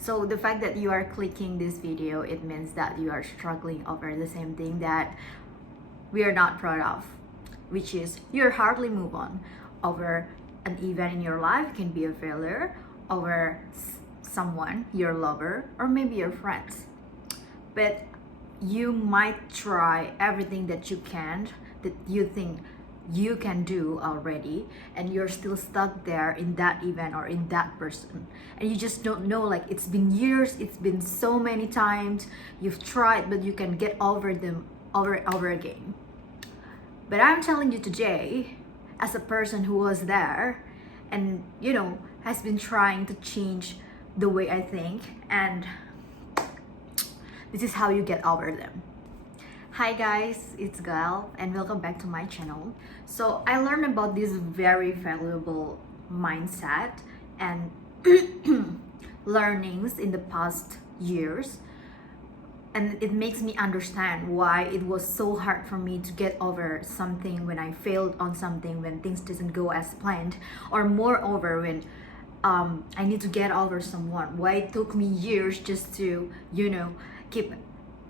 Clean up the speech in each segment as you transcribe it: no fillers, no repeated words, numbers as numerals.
So the fact that you are clicking this video, it means that you are struggling over the same thing that we are not proud of, which is you're hardly move on over an event in your life. It can be a failure over someone, your lover, or maybe your friends. But you might try everything that you can, that you think you can do already, and you're still stuck there in that event or in that person, and you just don't know, like it's been years, it's been so many times you've tried, but you can get over them over and over again. But I'm telling you today, as a person who was there and has been trying to change the way I think, and this is how you get over them. Hi guys, it's Gail and welcome back to my channel. So I learned about this very valuable mindset and learnings in the past years, and it makes me understand why it was so hard for me to get over something when I failed on something, when things didn't go as planned, or moreover when I need to get over someone, why it took me years just to keep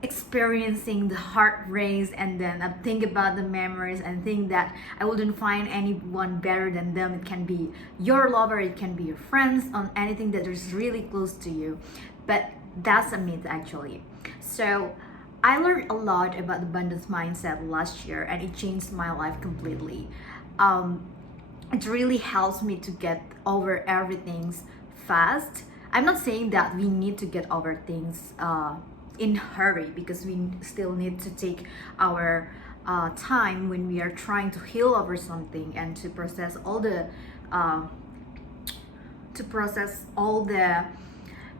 experiencing the heart race, and then I think about the memories and think that I wouldn't find anyone better than them. It can be your lover, it can be your friends, on anything that is really close to you, but that's a myth actually. So I learned a lot about abundance mindset last year, and it changed my life completely. It really helps me to get over everything fast. I'm not saying that we need to get over things in hurry, because we still need to take our time when we are trying to heal over something and to process all the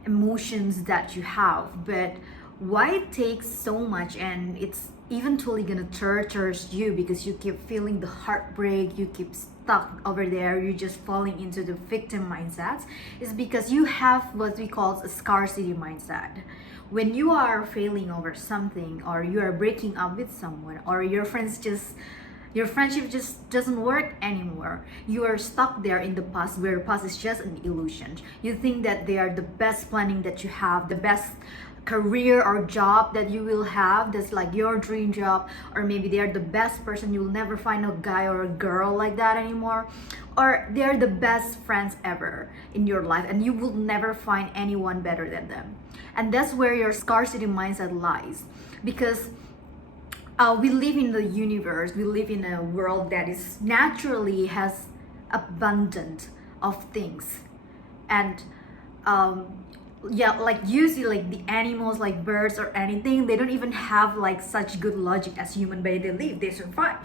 emotions that you have. But why it takes so much, and it's eventually gonna torture you because you keep feeling the heartbreak, you keep stuck over there, you're just falling into the victim mindset, is because you have what we call a scarcity mindset. When you are failing over something, or you are breaking up with someone, or your friendship just doesn't work anymore, you are stuck there in the past, where the past is just an illusion. You think that they are the best planning that you have, the best career or job that you will have, that's like your dream job, or maybe they are the best person, you will never find a guy or a girl like that anymore, or they are the best friends ever in your life and you will never find anyone better than them. And that's where your scarcity mindset lies, because we live in the universe, we live in a world that is naturally has abundant of things. And like usually, like the animals, like birds or anything, they don't even have like such good logic as human, but they live, they survive.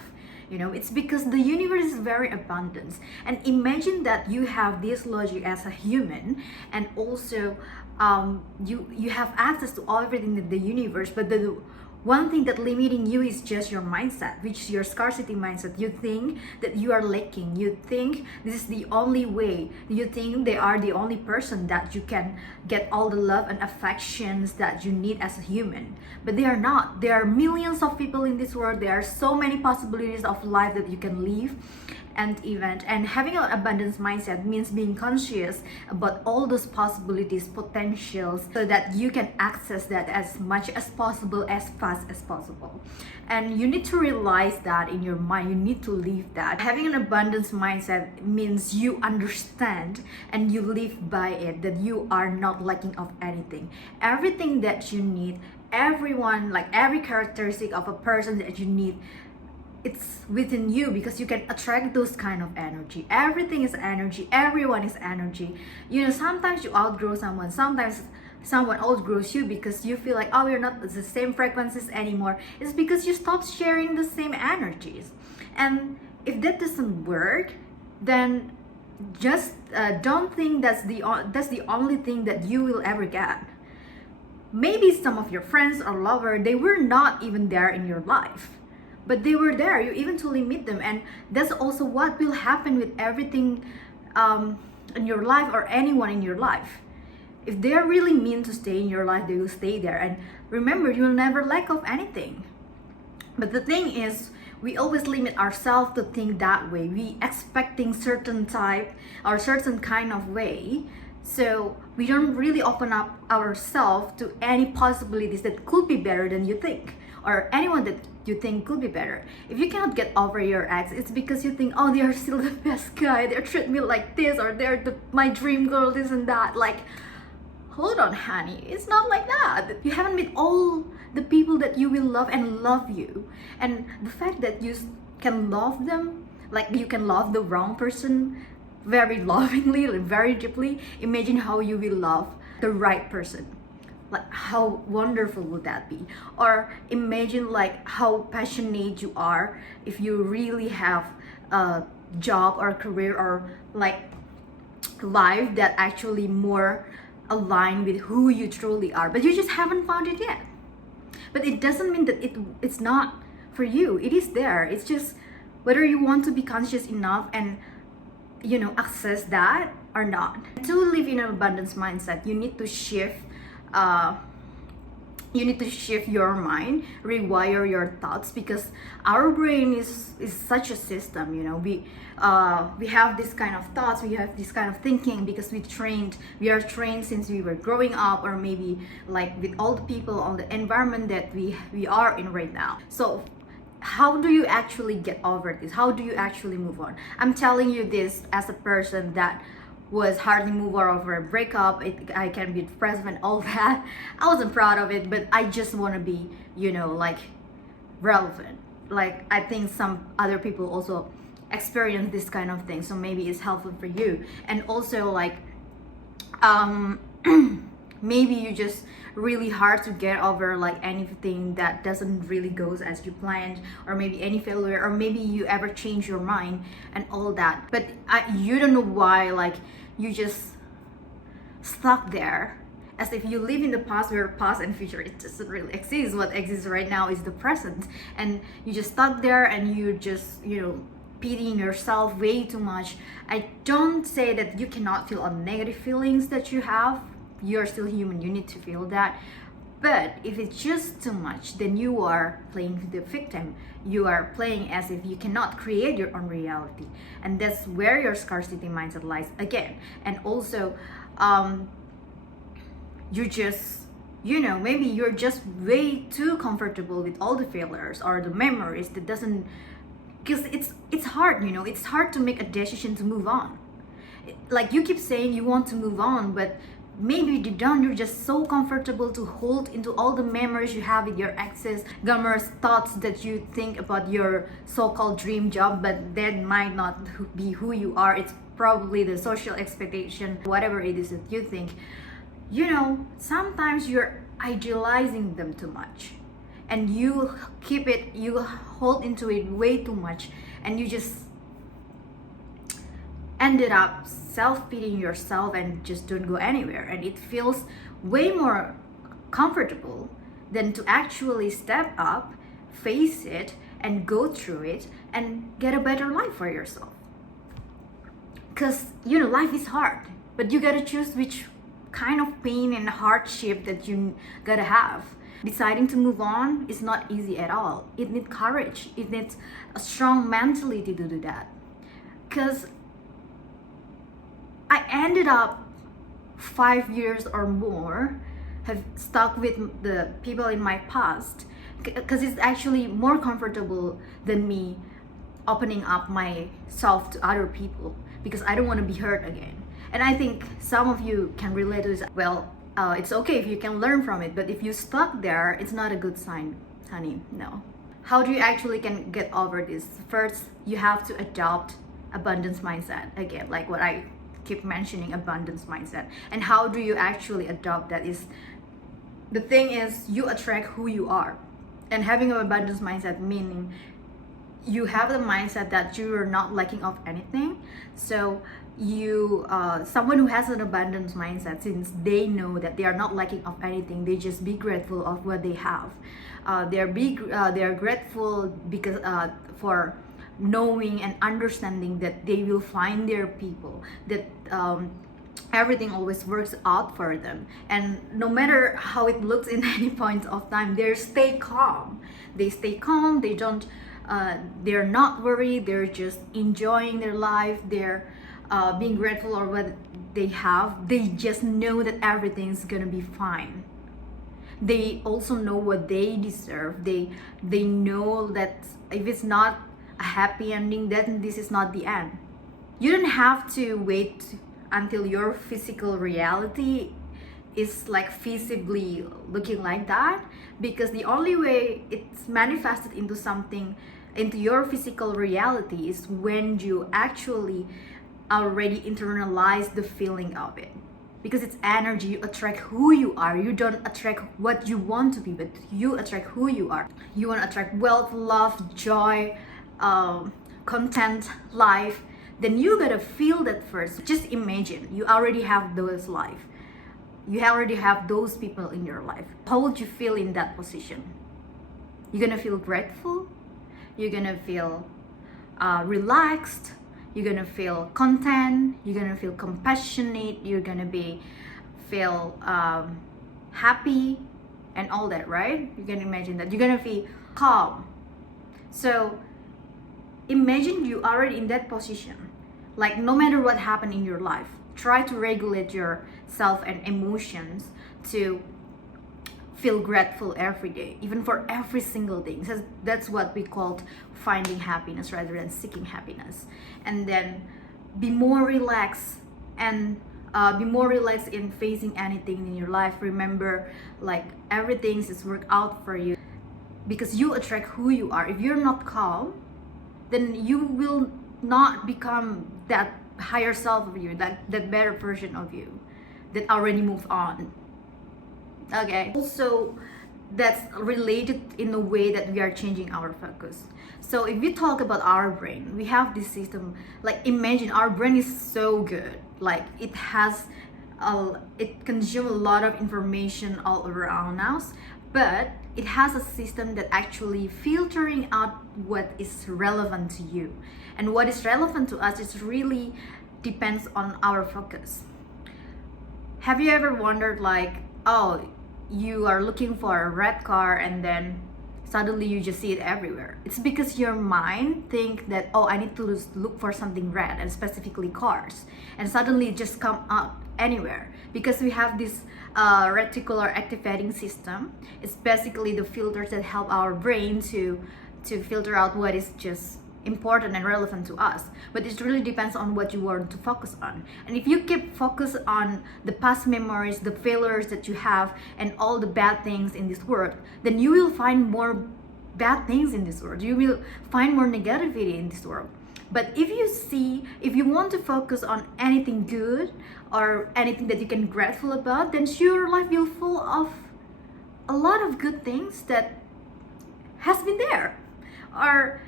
It's because the universe is very abundant. And imagine that you have this logic as a human, and also you have access to all everything in the universe, but the one thing that limiting you is just your mindset, which is your scarcity mindset. You think that you are lacking. You think this is the only way. You think they are the only person that you can get all the love and affections that you need as a human. But they are not. There are millions of people in this world. There are so many possibilities of life that you can live. And having an abundance mindset means being conscious about all those possibilities, potentials, so that you can access that as much as possible, as fast as possible. And you need to realize that in your mind, you need to live that. Having an abundance mindset means you understand and you live by it, that you are not lacking of anything. Everything that you need, everyone, like every characteristic of a person that you need, it's within you, because you can attract those kind of energy. Everything is energy, everyone is energy. Sometimes you outgrow someone, sometimes someone outgrows you, because you feel like, oh, you're not the same frequencies anymore. It's because you stopped sharing the same energies. And if that doesn't work, then just don't think that's the only thing that you will ever get. Maybe some of your friends or lover, they were not even there in your life, but they were there, you eventually meet them. And that's also what will happen with everything in your life, or anyone in your life. If they're really meant to stay in your life, they will stay there. And remember, you'll never lack of anything. But the thing is, we always limit ourselves to think that way. We expecting certain type or certain kind of way, So we don't really open up ourselves to any possibilities that could be better than you think, or anyone that you think could be better. If you cannot get over your ex, it's because you think, oh, they are still the best guy, they treat me like this, or they're my dream girl, this and that. Like, hold on, honey, it's not like that. You haven't met all the people that you will love and love you. And the fact that you can love them, like you can love the wrong person very lovingly, like very deeply, imagine how you will love the right person. Like, how wonderful would that be? Or imagine like how passionate you are if you really have a job or career or like life that actually more aligned with who you truly are, but you just haven't found it yet. But it doesn't mean that it's not for you. It is there. It's just whether you want to be conscious enough and access that or not. To live in an abundance mindset, you need to shift your mind, rewire your thoughts, because our brain is such a system. We have this kind of thoughts, we have this kind of thinking because we are trained since we were growing up, or maybe like with all the people on the environment that we are in right now. So how do you actually get over this? How do you actually move on? I'm telling you this as a person that was hardly move on over a breakup. I can be depressed and all that. I wasn't proud of it, but I just want to be, like relevant. Like, I think some other people also experience this kind of thing, so maybe it's helpful for you. And also like maybe you just really hard to get over like anything that doesn't really goes as you planned, or maybe any failure, or maybe you ever change your mind and all that, but you don't know why, like you just stuck there, as if you live in the past, where past and future, it doesn't really exist. What exists right now is the present, and you just stuck there and you just pitying yourself way too much. I don't say that you cannot feel all negative feelings that you have. You're still human, you need to feel that. But if it's just too much, then you are playing the victim. You are playing as if you cannot create your own reality. And that's where your scarcity mindset lies again. And also, you just, maybe you're just way too comfortable with all the failures or the memories that doesn't, because it's hard, it's hard to make a decision to move on. Like, you keep saying you want to move on, but maybe deep down you're just so comfortable to hold into all the memories you have with your exes, glamorous thoughts that you think about your so-called dream job, but that might not be who you are. It's probably the social expectation, whatever it is that you think. Sometimes you're idealizing them too much, and you hold into it way too much, and you just ended up self-pitying yourself and just don't go anywhere. And it feels way more comfortable than to actually step up, face it, and go through it and get a better life for yourself. Because life is hard, but you gotta choose which kind of pain and hardship that you gotta have. Deciding to move on is not easy at all. It needs courage, it needs a strong mentality to do that. Because I ended up 5 years or more have stuck with the people in my past, because it's actually more comfortable than me opening up myself to other people, because I don't want to be hurt again. And I think some of you can relate to this. Well, it's okay if you can learn from it, but if you stuck there, it's not a good sign, honey. No. How do you actually can get over this? First, you have to adopt abundance mindset. Again, like what I keep mentioning, abundance mindset. And how do you actually adopt that? Is the thing is, you attract who you are. And having an abundance mindset meaning you have the mindset that you are not lacking of anything. So you someone who has an abundance mindset, since they know that they are not lacking of anything, they just be grateful of what they have. They are grateful because for knowing and understanding that they will find their people, that everything always works out for them, and no matter how it looks in any point of time, they stay calm. They don't they're not worried, they're just enjoying their life, they're being grateful or what they have, they just know that everything's gonna be fine. They also know what they deserve. They know that if it's not a happy ending, then this is not the end. You don't have to wait until your physical reality is like visibly looking like that, because the only way it's manifested into something, into your physical reality, is when you actually already internalize the feeling of it. Because it's energy, you attract who you are. You don't attract what you want to be, but you attract who you are. You want to attract wealth, love, joy, content, life. Then you gotta feel that first. Just imagine you already have those life. You already have those people in your life. How would you feel in that position? You're gonna feel grateful. You're gonna feel relaxed. You're gonna feel content. You're gonna feel compassionate. You're gonna feel happy and all that, right? You can imagine that. You're gonna feel calm. So imagine you already in that position. Like, no matter what happened in your life, try to regulate yourself and emotions to feel grateful every day, even for every single thing. So that's what we called finding happiness rather than seeking happiness. And then be more relaxed and be more relaxed in facing anything in your life. Remember, like, everything is work out for you, because you attract who you are. If you're not calm, then you will not become that higher self of you, that better version of you that already moved on. Okay, also that's related in a way that we are changing our focus. So if we talk about our brain, we have this system. Like, imagine our brain is so good, like it consumes a lot of information all around us, but it has a system that actually filtering out what is relevant to you. And what is relevant to us is really depends on our focus. Have you ever wondered, like, oh, you are looking for a red car and then suddenly you just see it everywhere? It's because your mind think that, oh, I need to look for something red, and specifically cars, and suddenly it just come up anywhere, because we have this reticular activating system. It's basically the filters that help our brain to filter out what is just important and relevant to us. But it really depends on what you want to focus on. And if you keep focus on the past memories, the failures that you have, and all the bad things in this world, then you will find more bad things in this world. You will find more negativity in this world. But if you want to focus on anything good or anything that you can be grateful about, then your life will full of a lot of good things that has been there,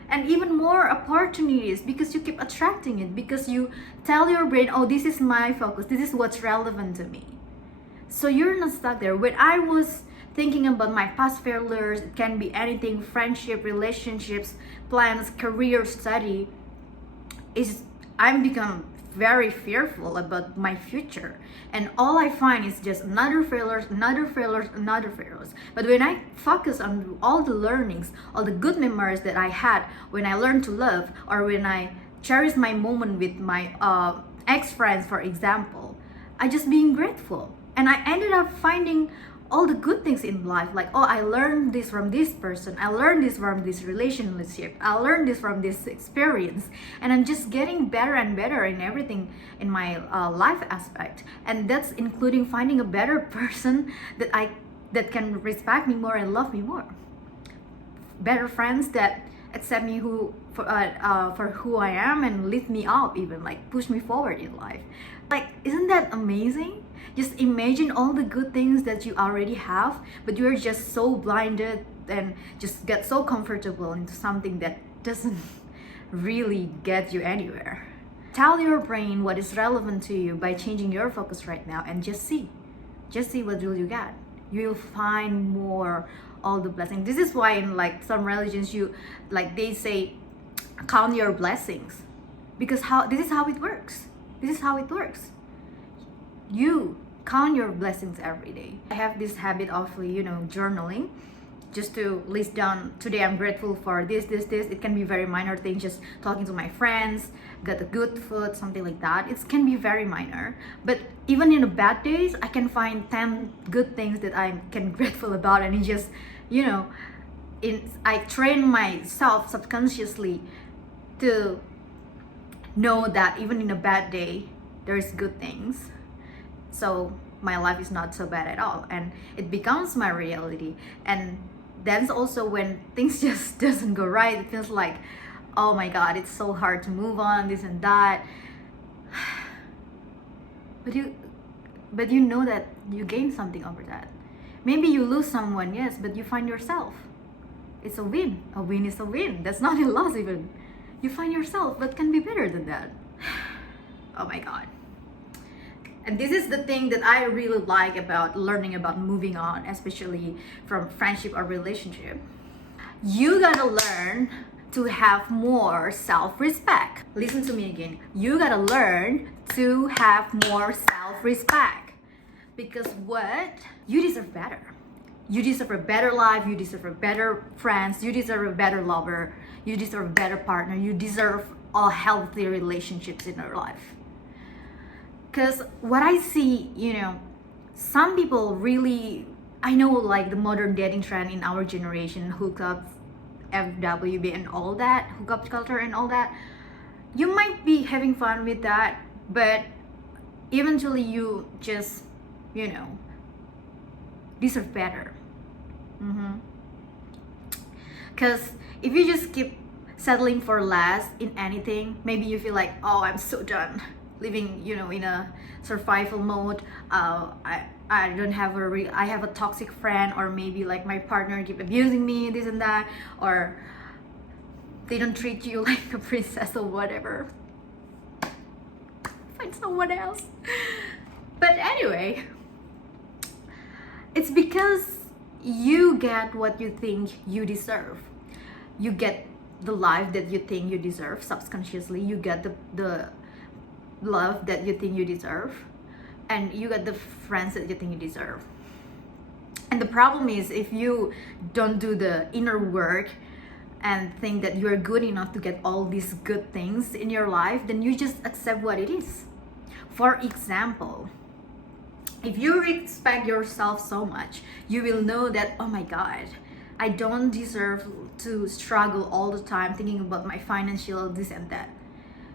and even more opportunities, because you keep attracting it, because you tell your brain, oh, this is my focus, this is what's relevant to me. So you're not stuck there. When I was thinking about my past failures, it can be anything: friendship, relationships, plans, career, study, I'm become very fearful about my future, and all I find is just another failures. But when I focus on all the learnings, all the good memories that I had when I learned to love, or when I cherish my moment with my ex-friends, for example, I just being grateful, and I ended up finding all the good things in life. Like, oh, I learned this from this person, I learned this from this relationship, I learned this from this experience, and I'm just getting better and better in everything in my life aspect. And that's including finding a better person that can respect me more and love me more, better friends that accept me for who I am, and lift me up, even like push me forward in life. Like, isn't that amazing? Just imagine all the good things that you already have, but you're just so blinded and just get so comfortable into something that doesn't really get you anywhere. Tell your brain what is relevant to you by changing your focus right now, and just see what will you get. You will find more, all the blessings. This is why in like some religions, they say count your blessings, because this is how it works. You count your blessings every day. I have this habit of journaling, just to list down, today I'm grateful for this. It can be very minor things, just talking to my friends, got the good food, something like that. It can be very minor. But even in the bad days, I can find 10 good things that I can grateful about, and it just, you know, I train myself subconsciously to know that even in a bad day, there's good things. So my life is not so bad at all, and it becomes my reality. And that's also when things just doesn't go right. It feels like, oh my god, it's so hard to move on, this and that. But you know that you gain something over that. Maybe you lose someone, yes, but you find yourself. It's a win. A win is a win. That's not a loss even. You find yourself. What can be better than that? Oh my god. And this is the thing that I really like about learning about moving on, especially from friendship or relationship. You gotta learn to have more self-respect. Listen to me again. You gotta learn to have more self-respect. Because what? You deserve better. You deserve a better life. You deserve a better friends. You deserve a better lover. You deserve a better partner. You deserve all healthy relationships in your life. Because what I see, you know, some people really, I know like the modern dating trend in our generation, hookups, FWB and all that, hookup culture and all that, you might be having fun with that, but eventually you just, you know, deserve better. Because if you just keep settling for less in anything, maybe you feel like, oh, I'm so done living, you know, in a survival mode. I don't have I have a toxic friend, or maybe like my partner keep abusing me, this and that, or they don't treat you like a princess or whatever. Find someone else. But anyway, it's because you get what you think you deserve. You get the life that you think you deserve subconsciously. You get the love that you think you deserve, and you get the friends that you think you deserve. And the problem is, if you don't do the inner work and think that you're good enough to get all these good things in your life, then you just accept what it is. For example, if you respect yourself so much, you will know that, oh my god, I don't deserve to struggle all the time thinking about my financial this and that.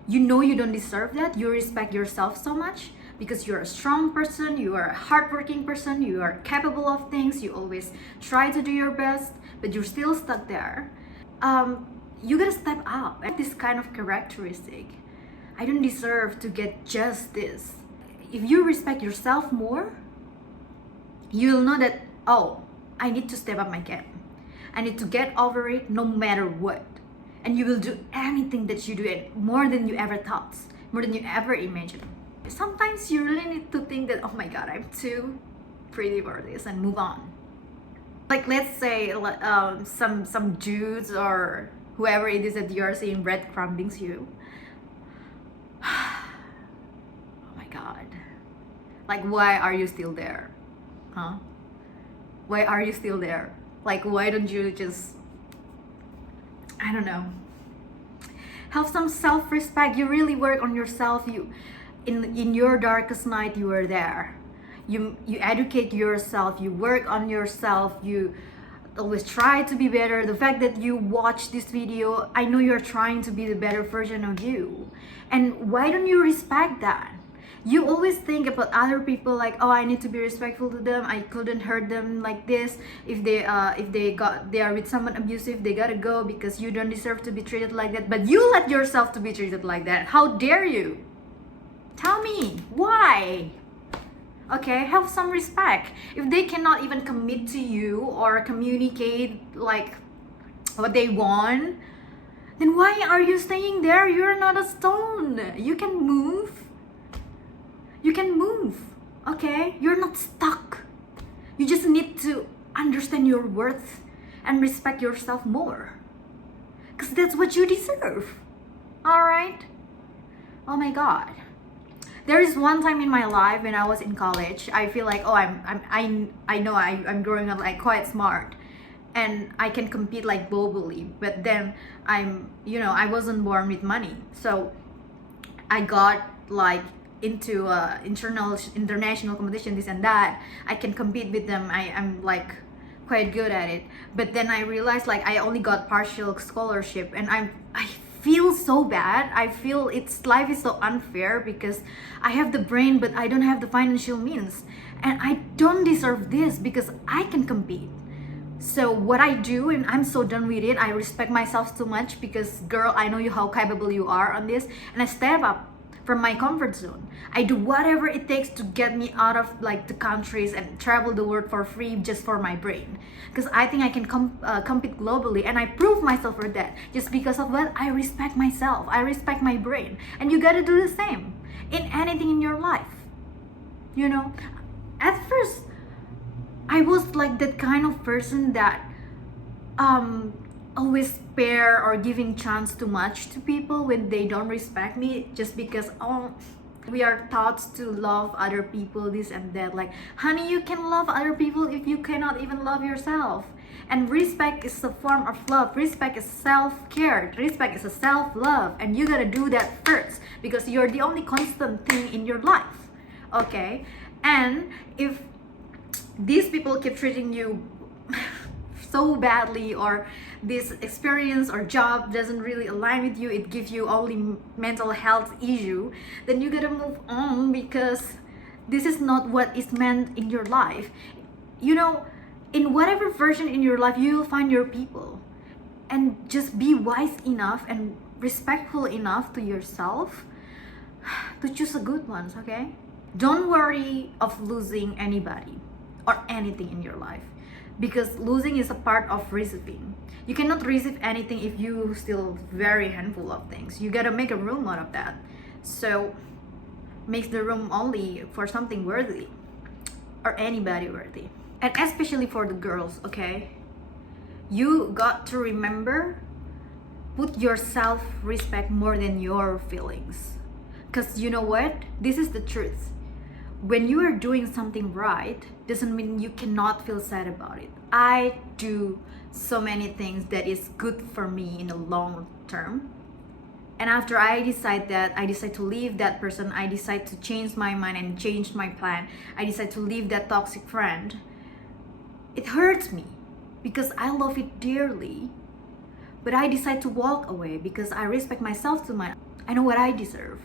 You know you don't deserve that. You respect yourself so much because you're a strong person, you are a hardworking person, you are capable of things, you always try to do your best, but you're still stuck there. You gotta step up. This kind of characteristic, I don't deserve to get just this. If you respect yourself more, you'll know that, oh, I need to step up my game. I need to get over it no matter what. And you will do anything that you do, it more than you ever thought, more than you ever imagined. Sometimes you really need to think that, oh my god, I'm too pretty for this, and move on. Like, let's say some dudes or whoever it is that you are seeing breadcrumbing you. Oh my god. Like, why are you still there? Huh? Why are you still there? Like, why don't you just, I don't know, have some self-respect? You really work on yourself. You, in your darkest night, you are there. You educate yourself. You work on yourself. You always try to be better. The fact that you watch this video, I know you're trying to be the better version of you. And why don't you respect that? You always think about other people like, oh, I need to be respectful to them. I couldn't hurt them like this. If they are with someone abusive, they gotta go because you don't deserve to be treated like that. But you let yourself to be treated like that. How dare you? Tell me why? Okay, have some respect. If they cannot even commit to you or communicate like what they want, then why are you staying there? You're not a stone. You can move. You can move, okay? You're not stuck. You just need to understand your worth and respect yourself more. Because that's what you deserve, all right? Oh my God. There is one time in my life when I was in college, I feel like, oh, I know I'm growing up like quite smart. and I can compete like globally. But then I wasn't born with money, so I got like into international competition, this and that. I can compete with them. I'm like quite good at it. But then I realized like I only got partial scholarship, and I feel so bad. I feel life is so unfair because I have the brain but I don't have the financial means, and I don't deserve this because I can compete. So what I do, and I'm so done with it, I respect myself so much because, girl, I know you how capable you are on this, and I step up from my comfort zone. I do whatever it takes to get me out of like the countries and travel the world for free just for my brain, because I think I can compete globally, and I prove myself for that just because of what I respect myself. I respect my brain, and you gotta do the same in anything in your life. At first I was like that kind of person that always spare or giving chance too much to people when they don't respect me, just because we are taught to love other people, this and that. Like, honey, you can love other people if you cannot even love yourself. And respect is a form of love. Respect is self-care. Respect is a self-love, and you gotta do that first because you're the only constant thing in your life. Okay? And if these people keep treating you so badly, or this experience or job doesn't really align with you, it gives you only mental health issue, then you gotta move on, because this is not what is meant in your life. In whatever version in your life, you will find your people, and just be wise enough and respectful enough to yourself to choose the good ones. Okay, don't worry of losing anybody or anything in your life, because losing is a part of receiving. You cannot receive anything if you still very handful of things. You gotta make a room out of that. So make the room only for something worthy, or anybody worthy. And especially for the girls, okay, you got to remember, put your self-respect more than your feelings, because you know what, this is the truth. When you are doing something right, doesn't mean you cannot feel sad about it. I do so many things that is good for me in the long term. And after I decide to leave that person, I decide to change my mind and change my plan. I decide to leave that toxic friend. It hurts me because I love it dearly. But I decide to walk away because I respect myself too much. I know what I deserve.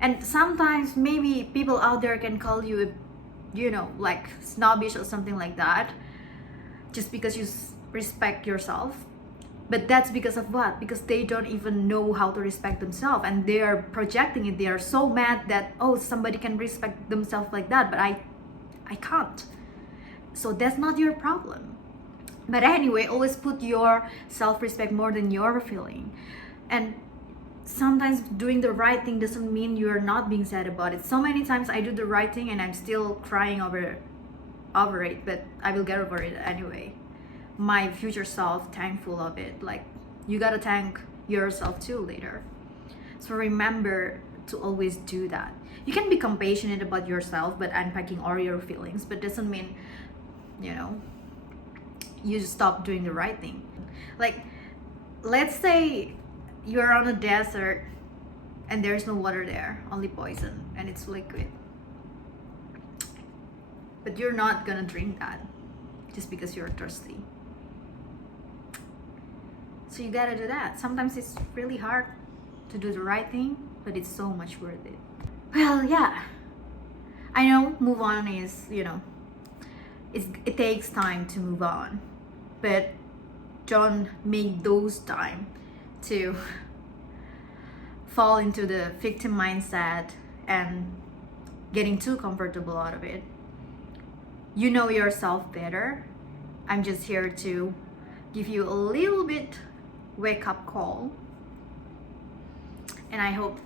And sometimes maybe people out there can call you, like snobbish or something like that, just because you respect yourself. But that's because of what? Because they don't even know how to respect themselves, and they are projecting it. They are so mad that, oh, somebody can respect themselves like that, but I can't. So that's not your problem. But anyway, always put your self-respect more than your feeling. And sometimes doing the right thing doesn't mean you're not being sad about it. So many times I do the right thing and I'm still crying over it, but I will get over it anyway. My future self thankful of it. Like, you gotta thank yourself too later. So remember to always do that. You can be compassionate about yourself but unpacking all your feelings, but doesn't mean you just stop doing the right thing. Like, let's say you're on a desert and there's no water there, only poison, and it's liquid. But you're not gonna drink that just because you're thirsty. So you gotta do that. Sometimes it's really hard to do the right thing, but it's so much worth it. Well, yeah, I know move on is, it takes time to move on, but don't make those time to fall into the victim mindset and getting too comfortable out of it. You know yourself better. I'm just here to give you a little bit wake up call, and I hope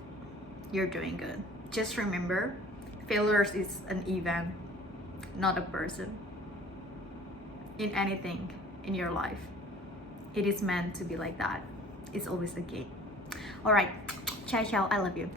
you're doing good. Just remember, failures is an event, not a person. In anything in your life, it is meant to be like that. It's always a game. All right, ciao ciao, I love you.